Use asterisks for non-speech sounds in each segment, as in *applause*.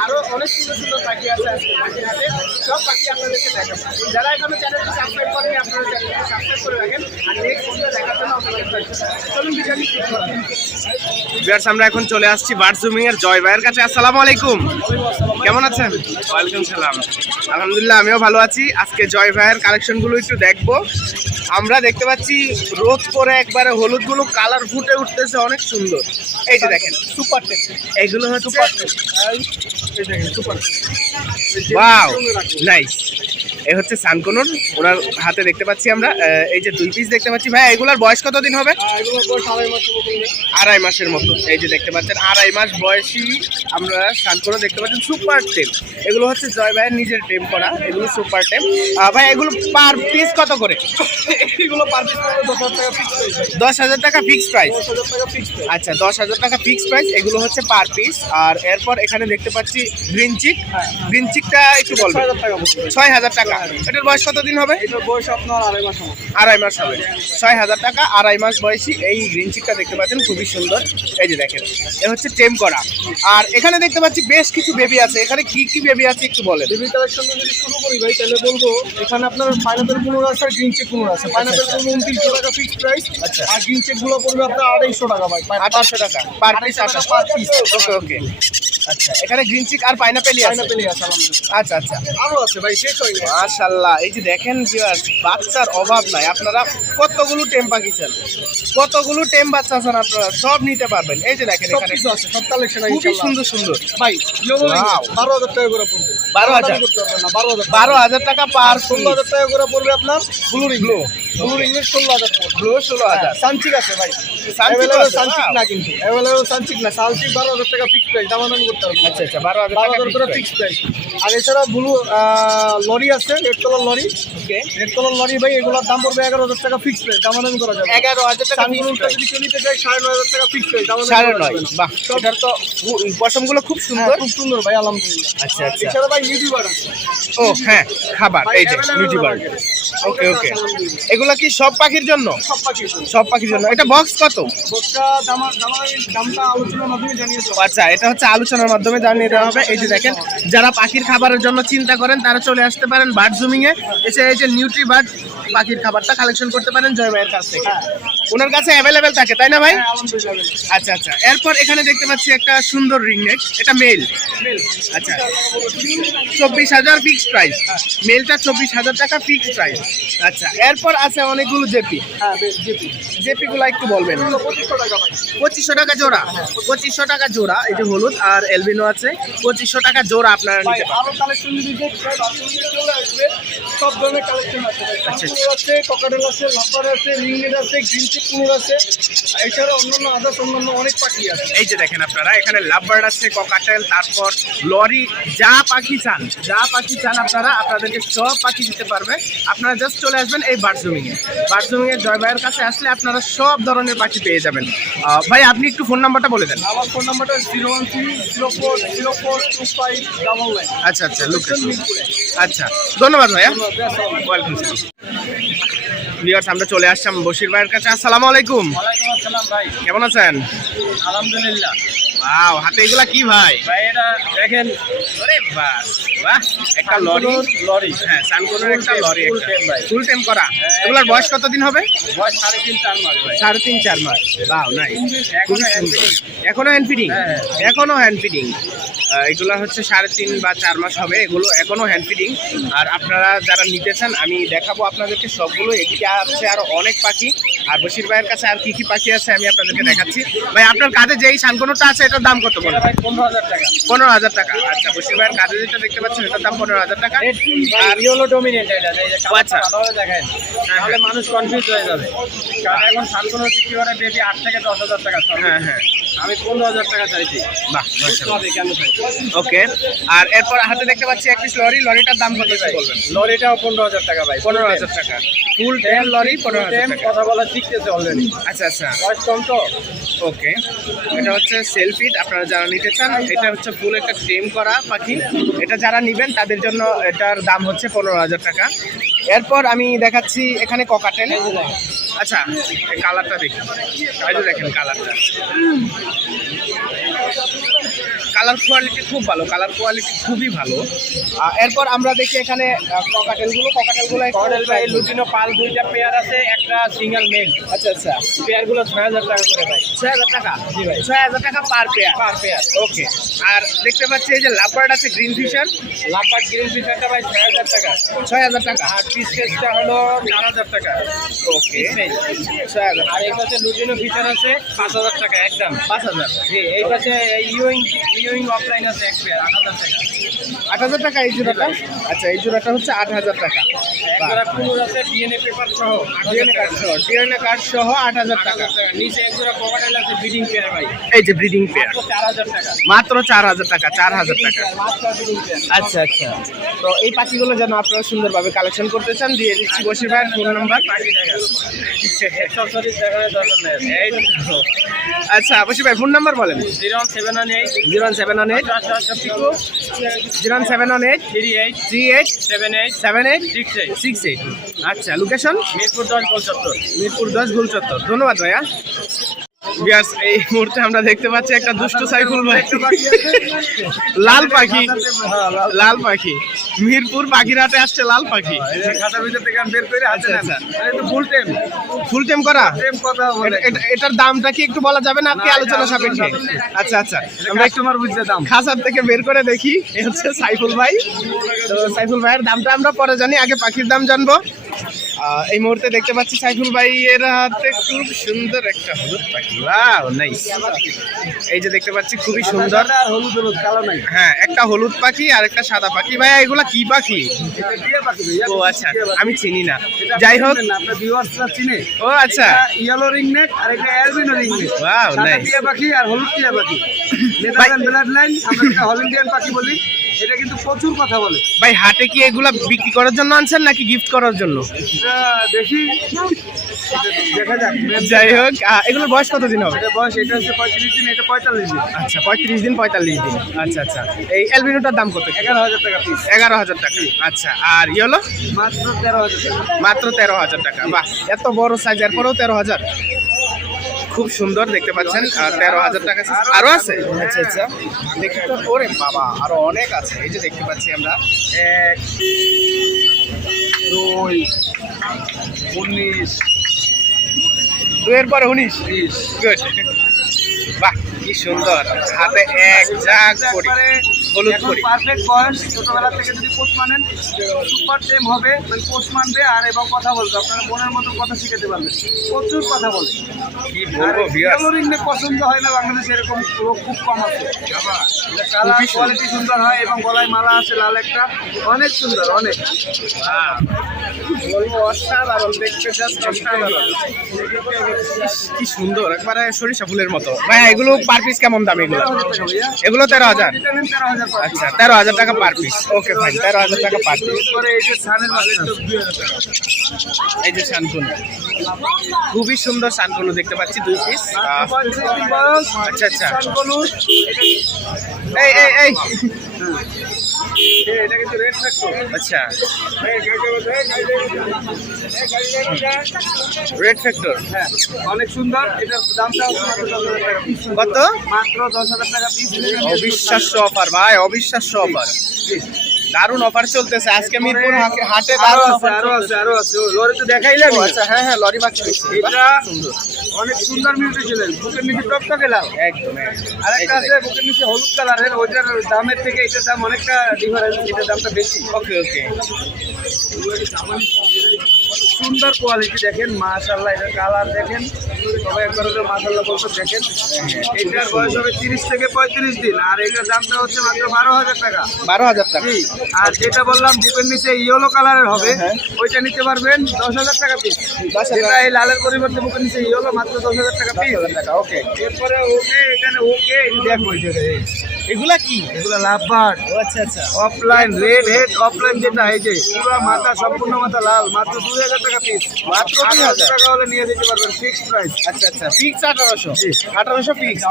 আর অনেক সুন্দর সুন্দর পাখি আছে। সব পাখি আপনাদেরকে দেখাবো। যারা এখনও চ্যানেলটি সাবস্ক্রাইব আপনারা চ্যানেলটি সাবস্ক্রাইব করে রাখেন। আর নেক্সট দেখার জন্য চলুন আমরা এখন চলে আসছি বার্ডসুমিং এর জয় ভাইয়ের কাছে। আসসালামু আলাইকুম। কেমন আছেন ওয়ালাইকুম সালাম আলহামদুলিল্লাহ আমিও ভালো আছি আজকে জয় ভাইয়ের কালেকশনগুলো একটু দেখব আমরা দেখতে পাচ্ছি রোদ করে একবারে হলুদগুলো কালার ফুটে উঠতেছে অনেক সুন্দর এই যে দেখেন সুপার টেক এইগুলো হচ্ছে এই দেখেন সুপার ওয়াও নাইস এই হচ্ছে সানকনুর ওনার হাতে দেখতে পাচ্ছি আমরা। এই যে দুই পিস দেখতে পাচ্ছি। ভাই এগুলার বয়স কতদিন হবে? আড়াই মাসের মতো। হবে। আড়াই মাসের মতো এই যে দেখতে পাচ্ছেন আড়াই মাস বয়সী আমরা স্নান দেখতে পাচ্ছেন সুপার টেম এগুলো হচ্ছে জয় ভাইয়ের নিজের টেম করা। এগুলো সুপার টেম ভাই এগুলো পার পিস কত করে? এগুলো পার পিস দশ হাজার টাকা ফিক্স প্রাইস আচ্ছা দশ হাজার টাকা ফিক্স প্রাইস এগুলো হচ্ছে পার পিস আর এরপর এখানে দেখতে পাচ্ছি গ্রিন চিক। গ্রিন চিকটা একটু বলবেন। পড়বে ছয় হাজার টাকা। এটার বয়স কতদিন হবে? বয়স আপনার আড়াই মাস হবে। আড়াই মাস হবে। ছয় হাজার টাকা আড়াই মাস বয়সী এই গ্রিন চিকটা দেখতে পাচ্ছেন খুবই সুন্দর। এই যে দেখেন এ হচ্ছে টেম করা। আর এখানে দেখতে পাচ্ছি বেশ কিছু বেবি আছে। এখানে কি কি বেবি আছে একটু বলেন? বেবি কালেকশন যদি শুরু করি ভাই তাহলে বলব এখানে আপনার পাইনাপেল কুনুর আছে আর গ্রিন চেক কুনুর আছে। পাইনাপেল কুনুর উনত্রিশশো টাকা ফিক্স প্রাইস আচ্ছা। আর গ্রিন চেকগুলো পড়বে আপনার আড়াইশো টাকা ভাই। আঠাশশো টাকা পার পিস আড়াইশো পার পিস ওকে ওকে আচ্ছা এখানে গ্রিন চিক আর পাইনাপেলই আছে? আছে আচ্ছা আচ্ছা। আরও আছে ভাই শেষ হয়নি। মাশাল্লাহ এই যে দেখেন viewers, বাচ্চার অভাব নাই। আপনারা কতগুলো টেম পাকিছেন কতগুলো টেম বাচ্চা আছেন আপনারা? সব নিতে পারবেন। এই যে দেখেন এখানে। কিছু আছে সব কালেকশন খুবই সুন্দর সুন্দর। ভাই. বারো হাজার টাকা করে পড়বে। 12,000 করতে পারবেন না বারো হাজার বারো হাজার টাকা পার ষোলো হাজার টাকা করে পড়বে আপনার ব্লু রিং. ব্লু রিং এর ষোলো হাজার পড়বে। ব্লু ষোলো হাজার। সানচিক আছে ভাই। সানচিক আছে. না কিন্তু অ্যাভেলেবল সানচিক না সানচিক বারো হাজার টাকা ফিক্স প্রাইস দামাদামি করতে হবে আচ্ছা আচ্ছা বারো হাজার বারো হাজার করে ফিক্স প্রাইস আর এছাড়া ব্লু লরি আছে red colour lorry. Okay red colour lorry ভাই এগুলোর দাম পড়বে এগারো হাজার টাকা ফিক্স প্রাইস দামাদামি করা যাবে। এগারো হাজার টাকা fixed যদি কেউ নিতে চায় সাড়ে নয় হাজার টাকা ফিক্স প্রাইস সাড়ে নয় বাহ এটার তো পশমগুলো খুব হ্যাঁ, সুন্দর। খুব সুন্দর ভাই আলহামদুলিল্লাহ। আচ্ছা আচ্ছা। এছাড়া ভাই ও হ্যাঁ খাবার এই যে available ইউটিউবার ওকে ওকে এগুলো কি সব পাখির জন্য? সব পাখি সব পাখির জন্য। এটা বক্স কত? বস্তা দামা দামাদামি দামটা আলোচনার মাধ্যমে জানিয়ে আচ্ছা এটা হচ্ছে আলোচনার মাধ্যমে জানিয়ে দেওয়া হবে। এই যে দেখেন যারা পাখির খাবারের জন্য চিন্তা করেন তারা চলে আসতে পারেন বার্ড জুমিং এ। এসে এই যে নিউট্রি বার্ড পাখির খাবারটা কালেকশন করতে পারেন জয় ভাইয়ের কাছ থেকে। ওনার কাছে অ্যাভেলেবেল থাকে তাই না ভাই? হ্যাঁ আচ্ছা আচ্ছা। এরপর এখানে দেখতে পাচ্ছি একটা সুন্দর রিং নেক এটা মেল আচ্ছা। চব্বিশ হাজার ফিক্সড প্রাইস মেলটা চব্বিশ হাজার টাকা ফিক্সড প্রাইস আচ্ছা এরপর আছে অনেকগুলো জেপি। হ্যাঁ জিপি। গুলো একটু বলবেন। পঁচিশশো টাকা পঁচিশশো টাকা জোড়া। পঁচিশশো টাকা। জোড়া এই যে হলুদ। আর এলবিনো আছে পঁচিশশো টাকা জোড়া আপনারা নিতে সব ধরনের কালেকশন আছে আচ্ছা। কানকুনুর আছে ককাটেল আছে আছে রিংগেট আছে গ্রিন চিক কুনুর আছে এছাড়া অন্যান্য আদার্স অন্যান্য অনেক পাখি আছে। এই যে দেখেন আপনারা এখানে লাভবার্ড আছে ককাটেল তারপর লরি যা পাখি চান যা পাখি চান আপনারা আপনাদেরকে সব পাখি দিতে পারবে। আপনারা জাস্ট চলে আসবেন এই বার্ডজুমিং এর জয় ভাইয়ের কাছে আসলে আপনারা সব ধরনের পাখি পেয়ে যাবেন। ভাই আপনি একটু ফোন নাম্বারটা বলে দেন। আমার ফোন নাম্বারটা জিরো ওয়ান থ্রি জিরো আচ্ছা আচ্ছা লোকেশন আচ্ছা ধন্যবাদ ভাইয়া। ওয়েলকাম ভিউয়ার্স আমরা চলে আসলাম বশির ভাইয়ের কাছে। আসসালামু আলাইকুম। কেমন আছেন? আলহামদুলিল্লাহ। ওয়াও হাতে এগুলা কি ভাই? ভাই এটা দেখেন। আরে একটা লরি। লরি। হ্যাঁ সানকোনের একটা লরি। ফুল টেম করা। এগুলার। বয়স কতদিন হবে? বয়স সাড়ে তিন চার মাস সাড়ে তিন চার মাস। বাহ নাই এখনও হ্যান্ড হ্যাঁ, এখনও হ্যান্ড ফিডিং এগুলো হচ্ছে সাড়ে তিন বা চার মাস হবে। এগুলো এখনও হ্যান্ড ফিডিং আর আপনারা যারা নিতে চান আমি দেখাবো আপনাদেরকে সবগুলো। এদিকে আছে আরও অনেক পাখি। আর বশির ভাইয়ের কাছে আর কি কি পাখি আছে আমি আপনাদেরকে দেখাচ্ছি। ভাই আপনার কাঁধে যেই সানকোনোটা আছে এটার দাম কত বলে ভাই পনেরো হাজার টাকা। পনেরো হাজার টাকা। আচ্ছা বশির ভাইয়ের কাঁধে যেটা দেখতে পাচ্ছেন এটার দাম পনেরো হাজার টাকা। আর ইয়েলো ডোমিনেন্ট এটা আচ্ছা। ভালোভাবে দেখেন তাহলে মানুষ কনফিউজ হয়ে যাবে। কারণ এখন শান্তনু বিক্রি করে বেবি আট থেকে দশ হাজার টাকা। হ্যাঁ হ্যাঁ। আমি পনেরো হাজার টাকা চাইছি। বাহ ওকে। আর এরপর হাতে দেখতে পাচ্ছি এক পিস লরি। লরিটার দাম কত একটু বলবেন লরিটাও পনেরো হাজার টাকা ভাই পনেরো হাজার টাকা। ফুল টেন লরি পনেরো হাজার কথা বলার শিখতেছে অলরেডি আচ্ছা আচ্ছা। বয়স কম তো? ওকে এটা হচ্ছে সেলফিট আপনারা যারা নিতে চান এটা হচ্ছে ফুল একটা টেম করা পাখি। এটা যারা নেবেন তাদের জন্য এটার দাম হচ্ছে পনেরো হাজার টাকা। এরপর আমি দেখাচ্ছি এখানে ককাটেল আচ্ছা কালারটা দেখি দেখেন। কালারটা কালার কোয়ালিটি খুব ভালো কালার কোয়ালিটি খুবই ভালো। এরপর আমরা দেখি এখানে ককাটেলগুলো ককাটেলগুলো লুটিনো পাল দুইটা পেয়ার আছে একটা সিঙ্গেল মেল আচ্ছা আচ্ছা। পেয়ারগুলো ছয় হাজার টাকা করে ভাই। ছয় হাজার টাকা? জি ভাই। ছয় হাজার টাকা পার পেয়ার পার পেয়ার ওকে আর দেখতে পাচ্ছি এই যে লাভবার্ড আছে গ্রিন ফিশার লাভবার্ড গ্রিন ফিশারটা ভাই ছয় হাজার টাকা। ছয় হাজার টাকা। আর পিস কেসটা হলো চার হাজার টাকা। ওকে ছয় হাজার আর এই পাশে লুটিনো ফিশার আছে পাঁচ হাজার টাকা একদম। পাঁচ হাজার। জি এই পাশে ইউইং ইউইং অফলাইন আছে এক পেয়ার আট হাজার টাকা। আট হাজার টাকা এই জোড়াটা? আচ্ছা এই জোড়াটা হচ্ছে আট হাজার টাকা। একজোড়া ডিএনএ পেপার সহ। ডিএনএ কার্ড সহ ডিএনএ কার্ড সহ আট হাজার টাকা। আছে ব্রিডিং পেয়ার ভাই। এই যে ব্রিডিং পেয়ার মাত্র চার হাজার টাকা। মাত্র চার হাজার টাকা চার হাজার আচ্ছা আচ্ছা। তো এই পাখিগুলো যেন আপনারা সুন্দরভাবে কালেকশন করতে চান দিয়ে দিচ্ছি বসির ভাইয়ের ফোন নাম্বার। আচ্ছা বসির ভাই ফোন নাম্বার বলেন। Zero seven one eight. Zero seven one eight. Two zero seven one eight three eight three eight seven eight seven eight six eight six eight. আচ্ছা লোকেশন মিরপুর দশ পঁচাত্তর মিরপুর দশ গোল চত্বর ধন্যবাদ ভাইয়া। বিয়াস এই মুহূর্তে আমরা দেখতে পাচ্ছি একটা দুষ্ট সাইফুল ভাই। লাল পাখি। লাল পাখি। মিরপুর পাখিরাতে আসছে লাল পাখি। খাতার ভিতর থেকে বের করে আচ্ছা। ফুল টাইম ফুল টেম করা? টাইম এটা- এটার দামটা কি একটু বলা যাবে না? আপনি আলোচনা সাপেক্ষে। আচ্ছা আচ্ছা। আমরা একটু কাস্টমার বুঝতে দাম। খাসার থেকে বের করে দেখি। এ হচ্ছে সাইফুল ভাই। তো সাইফুল ভাইয়ের দামটা আমরা পরে জানি আগে পাখির দাম জানব। এই মুহূর্তে দেখতে পাচ্ছি সাইফুল ভাই এর হাতে খুব সুন্দর একটা হলুদ পাখি। ওয়াও নাইস এই যে দেখতে পাচ্ছি খুবই সুন্দর। হলুদ হলুদ কালো নাই হ্যাঁ একটা হলুদ পাখি আর একটা সাদা পাখি। ভাইয়া এগুলা কি পাখি? ও আচ্ছা আমি চিনি না। যাই হোক। আপনার ভিউয়ার্সরা চিনে ও আচ্ছা। ইয়েলো রিং নেক আর একটা অ্যালবিনো রিং নেক Wow, সাদা টিয়া পাখি আর হলুদ টিয়া পাখি। নেদারল্যান্ড ব্লাড লাইন আমরা হলিন্ডিয়ান পাখি বলি এটা কিন্তু প্রচুর কথা বলে। ভাই হাটে কি এগুলা বিক্রি করার জন্য আনছেন নাকি গিফট করার জন্য? দেখি যাই হোক এগুলোর বয়স কতদিন হবে? এটা বয়স এটা হচ্ছে পঁয়ত্রিশ দিন এটা পঁয়তাল্লিশ দিন। আচ্ছা পঁয়ত্রিশ দিন পঁয়তাল্লিশ দিন। আচ্ছা আচ্ছা। এই অ্যালবিনোটার দাম কত? এগারো হাজার টাকা পিস এগারো হাজার টাকা। আচ্ছা আর ইয়েলো মাত্র তেরো হাজার টাকা। মাত্র তেরো হাজার টাকা। বাহ এত বড় সাইজ এরপরেও তেরো হাজার? খুব সুন্দর দেখতে পাচ্ছেন তেরো হাজার টাকা। আরও আছে? আচ্ছা আচ্ছা। দেখি তো ওরে বাবা আরও অনেক আছে। এই যে দেখতে পাচ্ছি আমরা এক দুই উনিশ দুয়ের পরে উনিশ। গুড বাহ কি সুন্দর। হাতে এক জাগ করি হলুদ করি। পারফেক্ট বয়স ছোটবেলা থেকে যদি পোস্ট মানেন সুপার টেম হবে ওই পোস্ট মানবে আর এবং কথা বলবে। আপনার মনের মতো কথা শিখাতে পারবে প্রচুর কথা বলে কি বলব ভিউয়ার্স পছন্দ হয় না বাংলাদেশে এরকম লোক খুব কম আছে। কালার কোয়ালিটি সুন্দর। হয় এবং গলায় মালা আছে লাল একটা। অনেক সুন্দর অনেক। বলব অসাধারণ দেখতে জাস্ট অসাধারণ। কি সুন্দর একবারে সরিষা ফুলের মতো। ভাই এগুলো পার পিস কেমন দাম এগুলো? এগুলো তেরো হাজার। আচ্ছা তেরো হাজার টাকা পার পিস ওকে ভাই তেরো হাজার টাকা পার পিস এই যে শানকুনো খুবই সুন্দর শানকুনো দেখতে পাচ্ছি দুই পিস আচ্ছা, আচ্ছা। এই এই এই। এটা- এটা কিন্তু রেড ফ্যাক্টর আচ্ছা। রেড ফ্যাক্টর হ্যাঁ অনেক সুন্দর। এটার দামটা কত? মাত্র দশ হাজার টাকা পিস অবিশ্বাস্য অফার ভাই অবিশ্বাস্য অফার দারুণ অফার চলতেছে। আজকে মিরপুর হাটে- দারুণ আছে অফার আরও আছে আরও আছে। লরি তো দেখাইলাম আচ্ছা হ্যাঁ হ্যাঁ লরি বাকি এটা অনেক সুন্দর মিউটেশন বুকের নিচে টকটকে লাল গেলাম। একদম। আরেকটা আছে বুকের নিচে হলুদ কালারের। ওইটার দামের থেকে এটার দাম অনেকটা ডিফারেন্স এটার দামটা বেশি। ওকে ওকে। সুন্দর কোয়ালিটি দেখেন মাশাল্লাহ এটার কালার দেখেন। সবাই একবার হলে মাশাল্লাহ বলতে দেখেন। এটার বয়স হবে তিরিশ থেকে পঁয়ত্রিশ দিন আর এটার দামটা হচ্ছে মাত্র বারো হাজার টাকা। বারো হাজার টাকা। জি আর যেটা বললাম বুকের নিচে ইয়েলো কালারের হবে হ্যাঁ। ওইটা নিতে পারবেন দশ হাজার টাকা পিস যেটা এই লালের পরিবর্তে বুকের নিচে ইয়েলো মাত্র দশ হাজার টাকা পিস ওকে এরপরে ওকে এখানে ওকে দেখ হয়েছে এগুলা কি? এগুলো লাভবার্ড আচ্ছা আচ্ছা। অফলাইন রেড হেড অফলাইন যেটা এই যে পুরো মাথা সম্পূর্ণ মাথা লাল মাত্র দুই হাজার টাকা পিস মাত্র দুই হাজার। টাকা হলে নিয়ে যেতে পারবেন ফিক্সড প্রাইস আচ্ছা আচ্ছা। ফিক্স আঠারোশো। আঠারোশো ফিক্স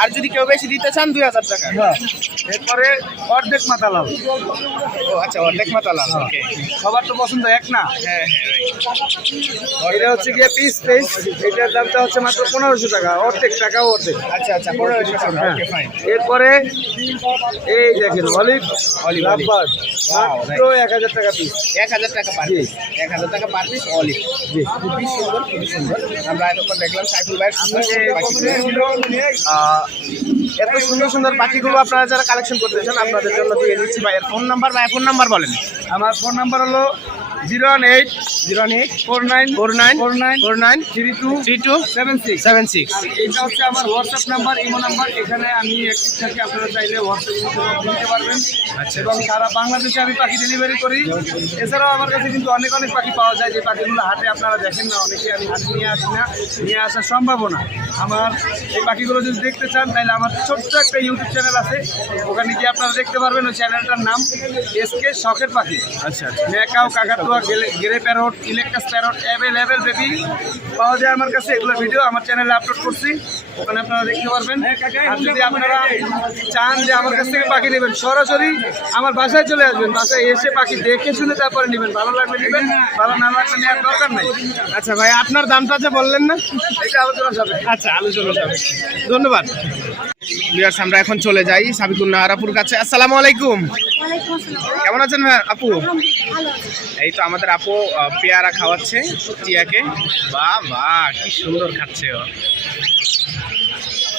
আর যদি কেউ বেশি দিতে চান দুই হাজার টাকা। এরপরে অর্ধেক মাথা লাভ ও আচ্ছা অর্ধেক মাতালা ওকে সবার তো পছন্দ এক না? হ্যাঁ হ্যাঁ এটা হচ্ছে গিয়ে পিস পিস এটার দামটা হচ্ছে মাত্র পনেরোশো টাকা। অর্ধেক টাকাও অর্ধেক। আচ্ছা আচ্ছা পনেরোশো টাকা। হ্যাঁ। এরপরে এই দেখেন অলিভ Wow, মাত্র এক হাজার টাকা পিস এক হাজার টাকা পার এক হাজার টাকা পার পিস খুবই সুন্দর খুবই সুন্দর। আমরা এতক্ষণ দেখলাম সাইফুল ভাইয়ের এত সুন্দর সুন্দর পাখিগুলো আপনারা যারা কালেকশন করতে চান আপনাদের জন্য দিয়ে দিচ্ছি ভাইয়ের ফোন নাম্বার ভাই ফোন নাম্বার বলেন। আমার ফোন নাম্বার হলো zero one eight zero eight four nine four nine four nine four nine three two three two seven six seven six. এটা হচ্ছে আমার হোয়াটসঅ্যাপ নাম্বার ইমো নাম্বার। এখানে আমি active থাকি আপনারা চাইলে হোয়াটসঅ্যাপ নিতে পারবেন। আচ্ছা এবং সারা বাংলাদেশে আমি পাখি ডেলিভারি করি। এছাড়াও আমার কাছে কিন্তু অনেক অনেক পাখি পাওয়া যায়। যে পাখিগুলো হাটে আপনারা দেখেন না অনেকে আমি হাটে নিয়ে আসি না নিয়ে আসা সম্ভাবনা। আমার এই পাখিগুলো যদি দেখতে চান তাহলে আমার ছোট্ট একটা ইউটিউব চ্যানেল আছে। ওখানে গিয়ে আপনারা দেখতে পারবেন ওই চ্যানেলটার নাম এসকে শখের পাখি। আচ্ছা আচ্ছা। মেকাও কাকাতুয়া গেলে গেরে parrot Eclectus parrot available baby পাওয়া যায় আমার কাছে। এগুলো ভিডিও আমার চ্যানেলে আপলোড করছি। ওখানে আপনারা দেখতে পারবেন। আর যদি আপনারা চান যে আমার কাছ থেকে পাখি নেবেন সরাসরি আমার বাসায় চলে আসবেন। বাসায় এসে পাখি দেখে শুনে তারপরে নেবেন। ভালো লাগলে নেবেন ভালো না লাগলে নেওয়ার দরকার নেই। আচ্ছা ভাই আপনার দামটা যে বললেন না? এটা আলোচনা যাবে আচ্ছা আলোচনা যাবে ধন্যবাদ। বিয়ার্স আমরা এখন চলে যাই সাবিকুল নাহারাপুর কাছে। আসসালামু আলাইকুম। কেমন আছেন ভাই আপু? এই তো আমাদের আপু পেয়ারা খাওয়াচ্ছে টিয়াকে। বা বা কি সুন্দর খাচ্ছে ও।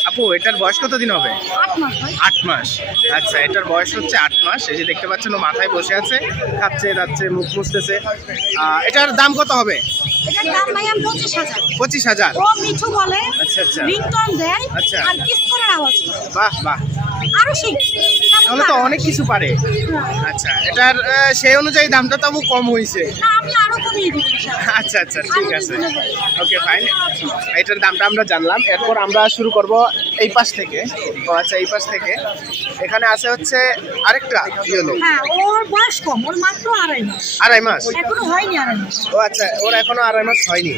আপু এটার বয়স কতদিন হবে? আট মাস আট মাস। আচ্ছা এটার বয়স হচ্ছে আট মাস এই যে দেখতে পাচ্ছেন ও মাথায় বসে আছে খাচ্ছে যাচ্ছে মুখ মুছতেছে। এটার দাম কত হবে? এটার দাম ভাই আমি পঁচিশ হাজার। পঁচিশ হাজার? ও মিঠু বলে আচ্ছা আচ্ছা। রিংটন দেয় আচ্ছা। আর কিস করার আওয়াজ করে। বাহ বাহ। আরও তাহলে তো অনেক কিছু পারে। আচ্ছা এটার সেই অনুযায়ী দামটা তবু কম হয়েছে আচ্ছা আচ্ছা ঠিক আছে। ওকে ফাইন এটার দামটা আমরা জানলাম। এরপর আমরা শুরু করব এই পাশ থেকে। ও আচ্ছা এই পাশ থেকে। এখানে আছে হচ্ছে আরেকটা ইয়েলো হ্যাঁ ওর বয়স কম ওর মাত্র আড়াই মাস। আড়াই মাস? এখনও হয়নি আড়াই মাস। ও আচ্ছা ওর এখনও আড়াই মাস হয়নি।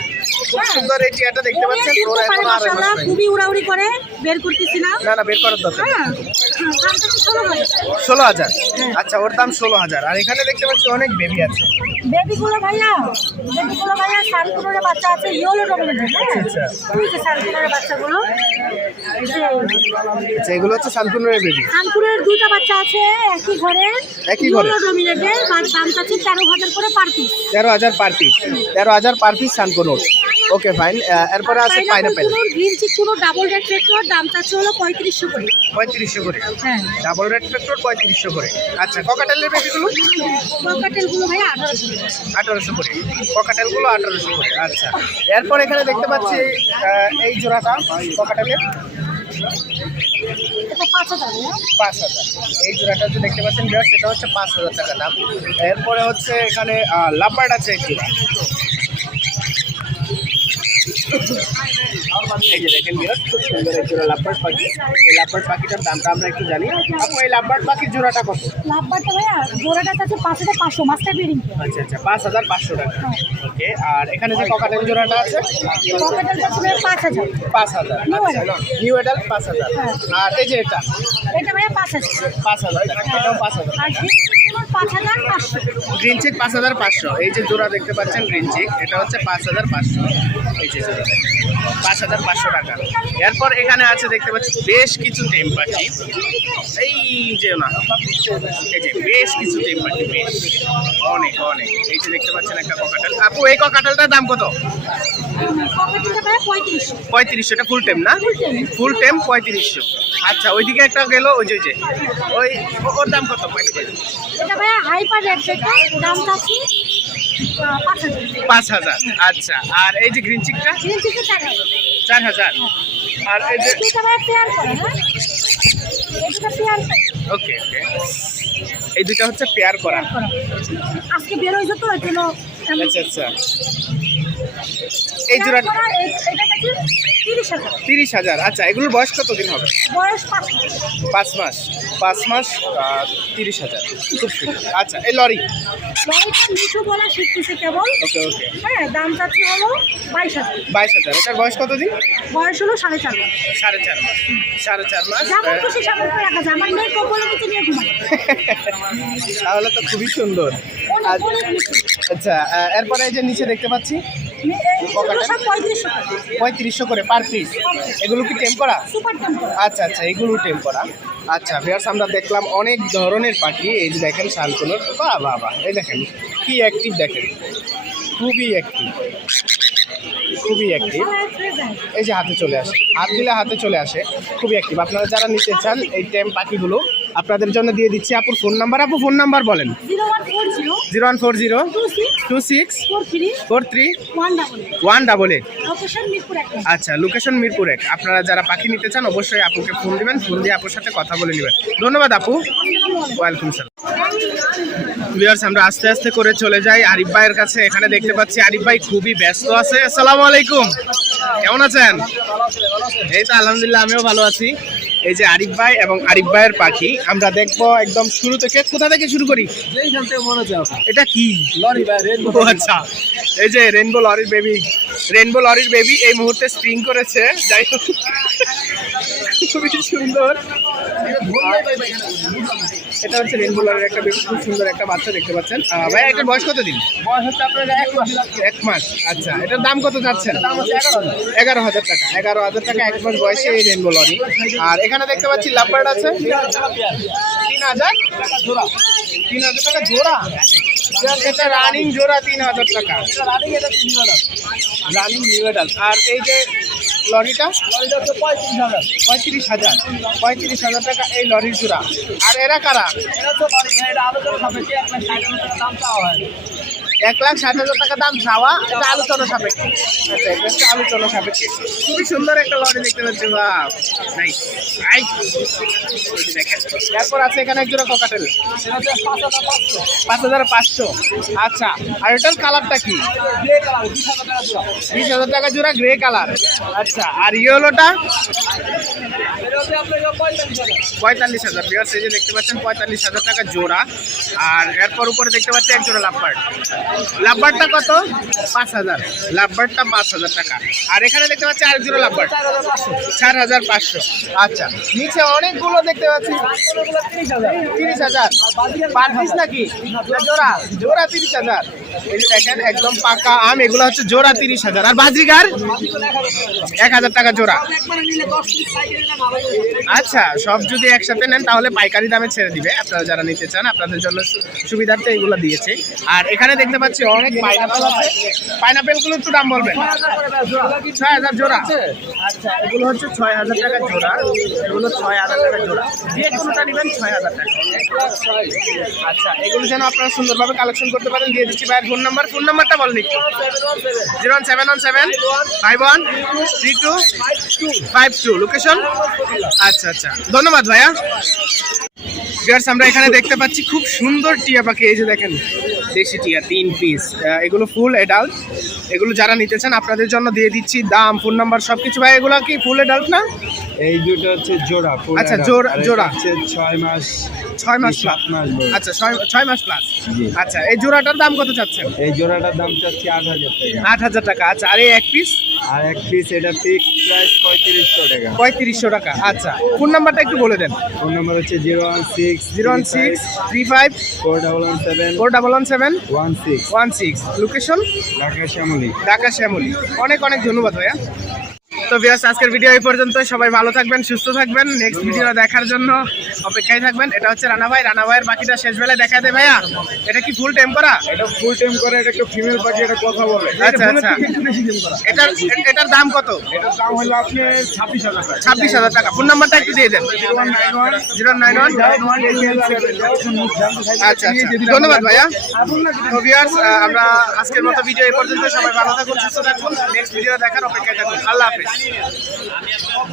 খুব সুন্দর এই টিয়াটা দেখতে পাচ্ছেন ওর এখনও আড়াই মাস হয়নি। খুবই উড়াউড়ি করে বের করতেছিলাম না। না না বের করার দরকার হ্যাঁ তো ষোলো হাজার। আচ্ছা ওর দাম ষোলো হাজার। আর এখানে দেখতে পাচ্ছি অনেক বেবি আছে। বেবিগুলো ভাইয়া বেবিগুলো ভাইয়া সানকুনোরের বাচ্চা আছে ইয়েলো হ্যাঁ আচ্ছা। তুই যে সানকুনোরের বাচ্চাগুলো। আচ্ছা এগুলো হচ্ছে শান্তনুরের বেবি কানপুরের দুইটা বাচ্চা আছে একই ঘরে একই ঘরে? ডমিনেটের দাম আছে তেরো হাজার করে পার পিস তেরো হাজার পার পিস তেরো হাজার পার পিস শান্তনুর ওকে ফাইন এরপরে আছে পাইনাপেল গ্রিন চিক কোনো ডাবল রেড ফ্যাক্টর দাম চাচ্ছে হলো পঁয়ত্রিশশো করে। পঁয়ত্রিশশো করে। হ্যাঁ। ডাবল রেড ফ্যাক্টর পঁয়ত্রিশশো করে। আচ্ছা ককাটেলের বেবিগুলো পকেটেলগুলো ভাই আঠারোশো আঠারোশো করে। ককাটেলগুলো আঠারোশো করে। আচ্ছা এরপর এখানে দেখতে পাচ্ছি এই জোড়াটা ককাটেলের পাঁচ হাজার এই জোড়াটা দেখতে পাচ্ছেন সেটা হচ্ছে পাঁচ হাজার টাকা দাম। এরপরে হচ্ছে এখানে লাভবার্ড আছে একটি। এই যে দেখেন খুব সুন্দর জোড়া লাভবার্ড পাখি। এই লাভবার্ড পাখিটার দামটা আমরা একটু জানি। আপু এই লাভবার্ড পাখির জোড়াটা কত? ভাইয়া জোড়াটা পাঁচ হাজার পাঁচশো মাস্টার ব্রিডিং। আচ্ছা আচ্ছা পাঁচ হাজার পাঁচশো টাকা। ওকে আর এখানে যে ককাটেল জোড়াটা আছে? পাঁচ হাজার। পাঁচ হাজার আচ্ছা। নিউ এডাল পাঁচ হাজার। আর এই যে এটা? এটা ভাইয়া পাঁচ হাজার। পাঁচ হাজার এটাও পাঁচ গ্রিন চেক পাঁচ হাজার পাঁচশো। এই যে জোড়া দেখতে পাচ্ছেন গ্রিন চেক এটা হচ্ছে পাঁচ হাজার পাঁচশো। এই যে পাঁচ হাজার পাঁচশো টাকা। এরপর এখানে আছে দেখতে পাচ্ছি বেশ কিছু টেম পাখি এই যে না এই যে বেশ কিছু টেম পাখি বেশ। অনেক অনেক। এই যে দেখতে পাচ্ছেন একটা ককাটাল। আপু এই ককাটালটার দাম কত? পঁয়ত্রিশশো। এটা ফুল টেম না? ফুল টেম পঁয়ত্রিশশো। আচ্ছা ওইদিকে একটা গেল ওই যে ওই যে। ওই ও- ওর দাম কত? পঁয়ত্রিশ। এটা হাইপার দাম চাচ্ছি পাঁচ হাজার। আচ্ছা। আর এই যে গ্রিন চিকটা চার হাজার। আর এই যে পেয়ার করে হ্যাঁ? এই দুটা করে। ওকে ওকে এই দুটা হচ্ছে পেয়ার করা। আজকে বের হয়েছে তো আচ্ছা আচ্ছা। এই কাছে তিরিশ হাজার। আচ্ছা এগুলোর বয়স কতদিন হবে? বয়স পাঁচ মাস। পাঁচ মাস। তিরিশ হাজার। খুব সুন্দর। আচ্ছা এই লরি? লরিটা নিচু বলা শিখতেছে কেবল। ওকে ওকে। হ্যাঁ দাম চাচ্ছি হলো বাইশ হাজার। বাইশ হাজার। এটার বয়স কতদিন? বয়স হলো সাড়ে চার মাস। সাড়ে চার মাস। সাড়ে চার মাস আমার মেয়ে নিচে নিয়ে ঘুমায়। *laughs* তাহলে তো খুবই সুন্দর। আচ্ছা এরপরে এই যে নিচে দেখতে পাচ্ছি পঁয়ত্রিশশো করে। পার পিস এগুলো কি টেম করা? আচ্ছা আচ্ছা এগুলো টেম করা। আচ্ছা ভিয়ার্স আমরা দেখলাম অনেক ধরনের পাখি। এই যে দেখেন শালকুনোর। বাহ বাহ বাহ। এই দেখেন কি অ্যাক্টিভ দেখেন। খুবই অ্যাক্টিভ খুবই অ্যাক্টিভ এই যে হাতে চলে আসে। হাত দিলে হাতে চলে আসে। খুবই অ্যাক্টিভ আপনারা যারা নিতে চান এই টেম পাখিগুলো আপনাদের জন্য দিয়ে দিচ্ছি। আপুর ফোন নাম্বার আপু ফোন নাম্বার বলেন। Zero one four zero two six four three one double eight আচ্ছা লোকেশন মিরপুর এক। আপনারা যারা পাখি নিতে চান অবশ্যই আপুকে ফোন দিবেন ফোন দিয়ে আপুর সাথে কথা বলে নেবেন। ধন্যবাদ আপু। ওয়েলকাম স্যার ভিউয়ার্স আমরা আস্তে আস্তে করে চলে যাই। আরিফ ভাইয়ের কাছে এখানে দেখতে পাচ্ছি আরিফ ভাই খুবই ব্যস্ত আছে। আসসালামু আলাইকুম। কেমন আছেন? এই তো আলহামদুলিল্লাহ আমিও ভালো আছি। এই যে আরিফ ভাই এবং আরিফ ভাইয়ের পাখি আমরা দেখব একদম শুরু থেকে কোথা থেকে শুরু করি? এটা কি? লরি আচ্ছা। এই যে রেনবো লরির বেবি রেনবো লরির বেবি এই মুহূর্তে স্প্রিং করেছে যাই হোক। খুবই সুন্দর। এটা হচ্ছে রেনবো লরির একটা বেবি খুব সুন্দর একটা বাচ্চা দেখতে পাচ্ছেন। ভাই এটার বয়স কত দিন? বয়স হচ্ছে আপনার এক মাস। এক মাস আচ্ছা। এটার দাম কত যাচ্ছেন এগারো হাজার। টাকা এগারো হাজার টাকা এক মাস বয়সে এই রেনবো লরি। আর এখানে দেখতে পাচ্ছি লাভবার্ড আছে। তিন হাজার? জোড়া তিন হাজার টাকা জোড়া? এটা রানিং জোড়া তিন হাজার টাকা। রানিং এটা তিন হাজার। রানিং নিউ আর এই যে লরিটা? পঁয়ত্রিশ হাজার। পঁয়ত্রিশ হাজার পঁয়ত্রিশ হাজার টাকা এই লরির জোড়া। আর এরা কারা? এক লাখ ষাট হাজার টাকা দাম চাওয়া এটা আলোচনা সাপেক্ষে। আচ্ছা এটা হচ্ছে আলোচনা সাপেক্ষে। খুবই সুন্দর একটা লরি দেখতে পাচ্ছি বা নাইস আই এরপর আছে এখানে এক জোড়া ককাটেল পাঁচ হাজার পাঁচশো। আচ্ছা আর এটার কালারটা কি? বিশ হাজার টাকা জোড়া গ্রে কালার আচ্ছা আর ইয়েলোটা পঁয়তাল্লিশ হাজার। বিয়ার সেজে দেখতে পাচ্ছেন, পঁয়তাল্লিশ হাজার টাকা জোড়া। আর এরপর উপরে দেখতে পাচ্ছি এক জোড়া লাভবার্ড লাভবার্ডটা কত? পাঁচ হাজার। লাভবারটা পাঁচ হাজার টাকা। আর এখানে দেখতে পাচ্ছি আরেক জোড়া লাভবার্ড চার হাজার পাঁচশো। আচ্ছা নিচে অনেকগুলো দেখতে পাচ্ছি। তিরিশ হাজার। পার পিস নাকি? জোড়া। জোড়া তিরিশ হাজার। দেখেন, একদম পাকা আম। এগুলো হচ্ছে জোড়া তিরিশ হাজার। আর বাজরিগার? এক হাজার টাকা জোড়া। আচ্ছা সব যদি একসাথে নেন, তাহলে পাইকারি দামে ছেড়ে দিবে। আপনারা যারা নিতে চান, আপনাদের জন্য সুবিধার্থে এগুলো দিয়েছে। আর এখানে দেখতে পাচ্ছি অনেক পাইনাপেল আছে। পাইনাপেলগুলো একটু দাম বলবেন। ছয় হাজার জোড়া। এগুলো হচ্ছে ছয় হাজার টাকা জোড়া। এগুলো ছয় হাজার টাকা জোড়া। যে কোনোটা নেবেন ছয় হাজার টাকা। আচ্ছা এগুলো যেন আপনারা সুন্দরভাবে কালেকশন করতে পারেন, দিয়ে দিচ্ছি ভাইয়ের ফোন নাম্বার ফোন নাম্বারটা বলেন একটু। Zero one seven one seven five one three two five two. Location আচ্ছা আচ্ছা। ধন্যবাদ ভাইয়া। আমরা এখানে দেখতে পাচ্ছি খুব সুন্দর টিয়া পাখি। এই যে দেখেন দেশি টিয়া, তিন পিস এগুলো ফুল অ্যাডাল্ট এগুলো যারা নিতে চান, আপনাদের জন্য দিয়ে দিচ্ছি দাম ফোন নাম্বার সব কিছু ভাই, এগুলো কি ফুল অ্যাডাল্ট না? এই দুটো হচ্ছে জোড়া আচ্ছা। জোড়া- জোড়া। হচ্ছে ছয় মাস ছয় মাস সাত মাস আচ্ছা ছয় ছয় মাস প্লাস আচ্ছা এই জোড়াটার দাম কত চাচ্ছেন? এই জোড়াটার দাম চাচ্ছি আট হাজার টাকা। আট হাজার টাকা। আচ্ছা আর এই এক পিস আর এক পিস এটা ফিক্স প্রাইস পঁয়ত্রিশশো টাকা। পঁয়ত্রিশশো টাকা। আচ্ছা ফোন নাম্বারটা একটু বলে দেন। ফোন নম্বর হচ্ছে zero one six zero one six three five four double one seven four double one seven one six. One six. Location Dhaka Shyamoli. Dhaka Shyamoli. অনেক অনেক ধন্যবাদ ভাইয়া। তো বিয়াস আজকের ভিডিও এই পর্যন্ত সবাই ভালো থাকবেন সুস্থ থাকবেন। নেক্সট ভিডিও দেখার জন্য অপেক্ষায় থাকবেন। এটা হচ্ছে রানা ভাই। রানা ভাইয়ের বাকিটা শেষ বেলায় দেখা দে ভাইয়া। এটা কি ফুল টাইম করা? এটা ফুল টাইম করে এটা একটু ফিমেল পাখি এটা কথা বলে। আচ্ছা আচ্ছা এটার এটার দাম কত? এটার দাম হলো আপনি ছাব্বিশ হাজার টাকা। ছাব্বিশ হাজার টাকা। ফোন নাম্বারটা একটু দিয়ে দেন। Zero nine one. আচ্ছা আচ্ছা। ধন্যবাদ ভাইয়া। তো ভিউয়ার্স আমরা আজকের মতো ভিডিও এই পর্যন্ত। সবাই ভালো থাকুন সুস্থ থাকুন। নেক্সট ভিডিও দেখার অপেক্ষায় থাকুন। আল্লাহ হাফেজ। আমি আপনার